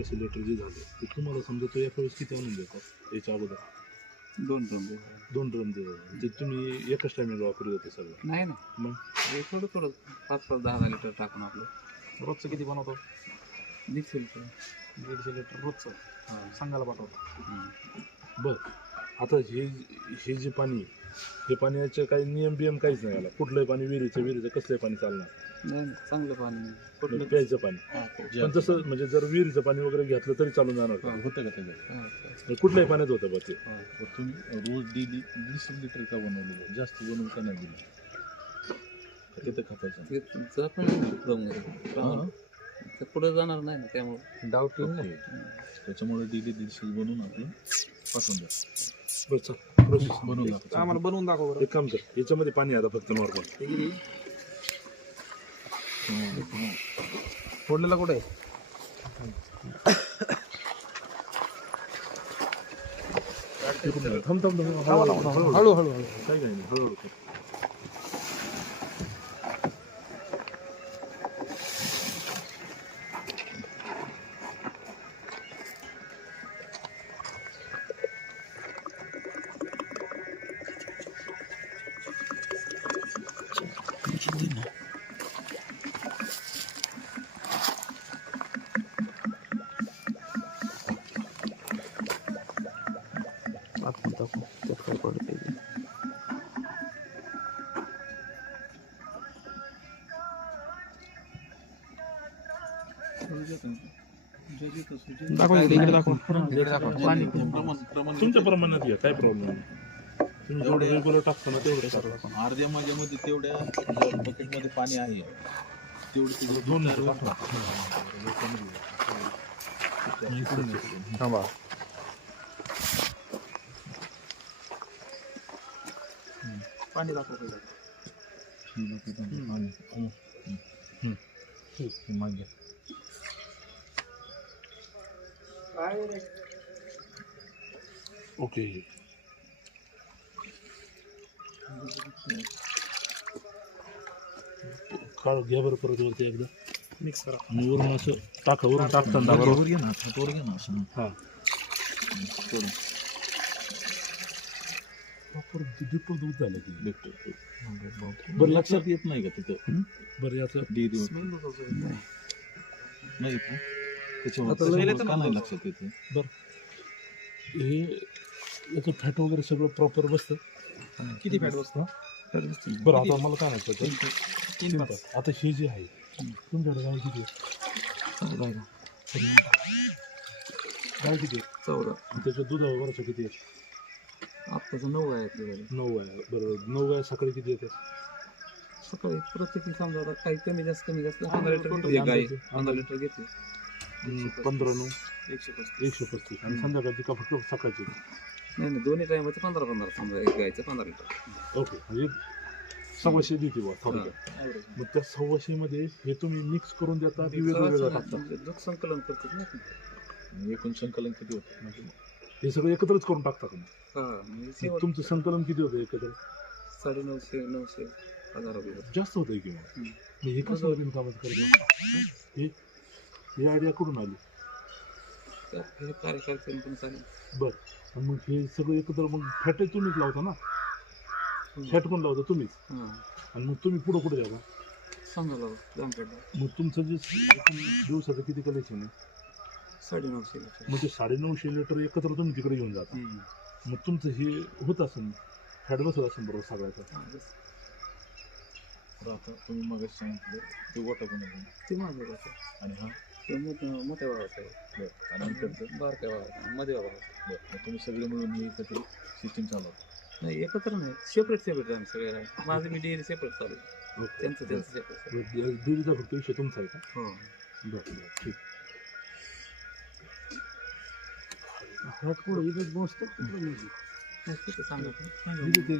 1800 litre जे झालं ते तुम्हाला समजा तो एका वेळेस किती आणून देतात याच्या अगोदर? 2 ड्रम. 2 ड्रम ते तुम्ही एकच टायमिंग वापरत होते सगळं? नाही ना, मग हे थोडं थोडं 5-5, 10-10 लिटर टाकून आपलं रोजचं किती बनवतो? 150 लिटर. 150 लिटर रोजचं हां. सांगायला पाठवतो. बरं आता हे जे पाणी हे पाण्याचं काही नियम बियम काहीच नाही आला? कुठलंही पाणी विहिरीचं कसलंही पाणी चालणार? नाही ना, चांगलं पाणी कुठलं प्यायचं पाणी. हां, पण तसं म्हणजे जर विहिरीचं पाणी वगैरे घेतलं तरी चालून जाणार का? होतं का त्याच्यात? हां, कुठल्याही पाण्यात होतं बा ते? मग तुम्ही रोज डेली 150 लिटर का बनवलं? जास्त बनवून का नाही दिलं? तिथं खपायचं ते जात नाही प्रमाण पुढे जाणार नाही ना, त्यामुळे डाऊट येईल ना. त्याच्यामुळे डेली 150 बनवून आपण पाठवून द्या. बरं चल प्रोसेस बनवून दाखव. आम्हाला बनवून दाखव बरं. एक काम कर याच्यामध्ये पाणी आता फक्त नॉर्मल फोडलेला कुठे आहे? थांब हळू हळू हळू. काही नाही हळूहळू आपण टाकू त्यात काय पडते. दाखवा इकडे दाखवा. तुमच्या प्रमाणात घ्या काही प्रॉब्लेम नाही. तुम्ही जेवढं रेग्युलर टाकतो ना तेवढं करा. पण अर्ध्या माझ्यामध्ये तेवढ्या बकेटमध्ये पाणी आहे तेवढं तुझं 2 लिटर टाका. थांबा. पाणी दाखव. मागे ओके काळ घ्या बरं परत वरती एकदा मिक्स करा. आणि वरून असं टाका वरून टाकताना वर बरोबर. घे ना, हातावर घे ना असं. हां थोडं डिपो दूध झालं की भेटतो. बरं लक्षात लक्षात येत नाही का तिथं? बरं याचं डेअरी नाही येत ना? त्याच्यामुळे का नाही लक्षात येते? हे याचं फॅट वगैरे सगळं प्रॉपर बसतं. किती फॅट बसतो? बरं आता मला काय म्हणायचं 3 तास. आता हे जे आहे तुमच्याकडे गाय किती आहे? गाय किती आहे? 14. आणि त्याच्या दुधावर वर्ष किती आहे? आत्ताचं 9 आहे आपल्याकडे. 9 आहे. बरोबर 9 आहे. सकाळी किती येते? सकाळी प्रत्येकी समजा आता काही कमी जास्त 15 लिटर घेते गाय. 15 लिटर घेते. 15 9 135 आणि संध्याकाळची का फक्त सकाळची? नाही नाही, दोन्ही टायमाचं 15-15 समजा, एक गायचं 15 लिटर. ओके म्हणजे 125 देते बा थोडक्यात. मग त्या 125 मध्ये हे तुम्ही मिक्स करून देता की वेगवेगळं टाकता? म्हणजे दूध संकलन करतात ना. एकूण संकलन किती होतं? म्हणजे हे सगळं एकत्रच करून टाकता तुम्ही? हां, म्हणजे मग शेवट तुमचं संकलन किती होतं एकत्र? 950-900 हजार रुपये. जास्त होतं की मग हे कसं बिनकामाचं करतो? ही आयडिया कुठून आली? हे कार्यकर्ते पण चालेल. बरं आणि मग हे सगळं एकत्र मग फॅट तुम्हीच लावता ना? फॅट कोण लावता? तुम्हीच. हां, आणि मग तुम्ही पुढं कुठे द्यावा? सांगायला जामखेडला मग तुमचं जे एकूण दिवसाचं किती कलेक्शन आहे? 950 लिटर. मग ते 950 लिटर एकत्र तुम्ही तिकडे घेऊन जाता. मग तुमचं हे होत असेल फॅट बसत असेल बरोबर सगळ्याचं. तर आता तुम्ही मग सांगितलं ते गोटा कोणाला ते माझं होतं. आणि हा ते मोठ्या भावाचं आहे. आणि नंतरचं बारक्या भावाचं, मध्ये भावाचं. मग तुम्ही सगळे मिळून ही एकत्र सिस्टीम चालवता? नाही, एकत्र नाही, सेपरेट आम्ही सगळे राहतो. माझं मी डेअरी सेपरेट चालू आहे. त्यांचं सेपरेट. डेअरीचा फक्त विषय तुमचा आहे का? हो. बरं ठीक. फॅट कुठे इथेच बसतो? सांगा. इथे ते